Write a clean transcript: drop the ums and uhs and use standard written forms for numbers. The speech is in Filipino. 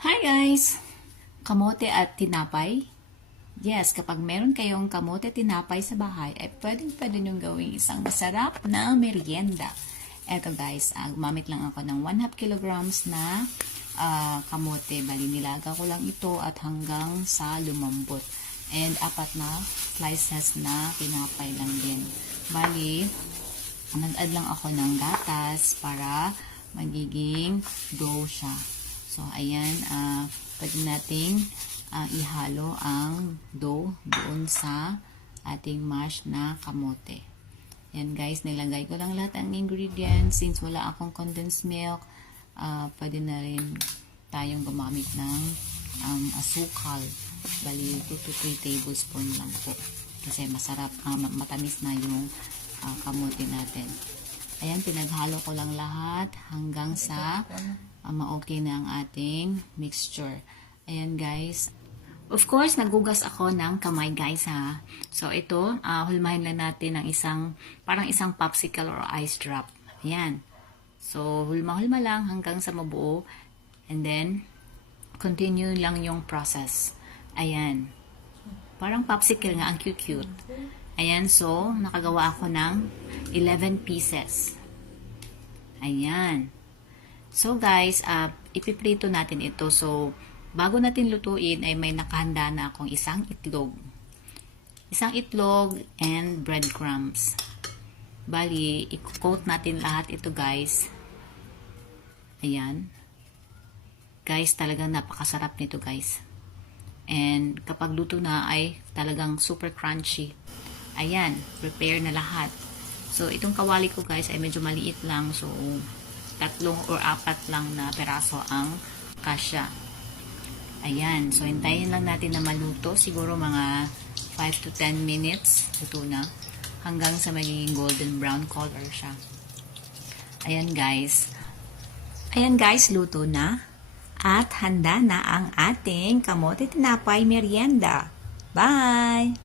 Hi guys! Kamote at tinapay. Yes, kapag meron kayong kamote at tinapay sa bahay, ay pwede nyong gawing isang masarap na merienda. Eto guys, gumamit lang ako ng 1/2 kilograms na kamote. Bali, nilaga ko lang ito at hanggang sa lumambot. And 4 na slices na tinapay lang din. Bali, nag-add lang ako ng gatas para magiging dough siya. So, ayan, pwede nating ihalo ang dough doon sa ating mash na kamote. Yan guys, nilagay ko lang lahat ng ingredients. Since wala akong condensed milk, pwede na rin tayong gumamit ng asukal. Bali, 2 to 3 tablespoon lang po. Kasi masarap, matamis na yung kamote natin. Ayan, pinaghalo ko lang lahat hanggang sa ma-okay na ang ating mixture. Ayan guys. Of course, nagugas ako ng kamay guys ha. So ito, hulmahin lang natin ng parang isang popsicle or ice drop. Ayan. So hulma-hulma lang hanggang sa mabuo. And then, continue lang yung process. Ayan. Parang popsicle nga, ang cute-cute. Ayan, so nakagawa ako ng 11 pieces. Ayan. So guys, ipiprito natin ito. So, bago natin lutuin ay may nakahanda na akong isang itlog. Isang itlog and breadcrumbs. Bali, i-coat natin lahat ito guys. Ayan. Guys, talagang napakasarap nito guys. And kapag luto na ay talagang super crunchy. Ayan, prepare na lahat. So, itong kawali ko guys ay medyo maliit lang. So, 3 or 4 lang na peraso ang kasya. Ayan. So, hintayin lang natin na maluto. Siguro mga 5 to 10 minutes. Luto na. Hanggang sa magiging golden brown color siya. Ayan guys. Ayan guys, luto na. At handa na ang ating kamote tinapay merienda. Bye!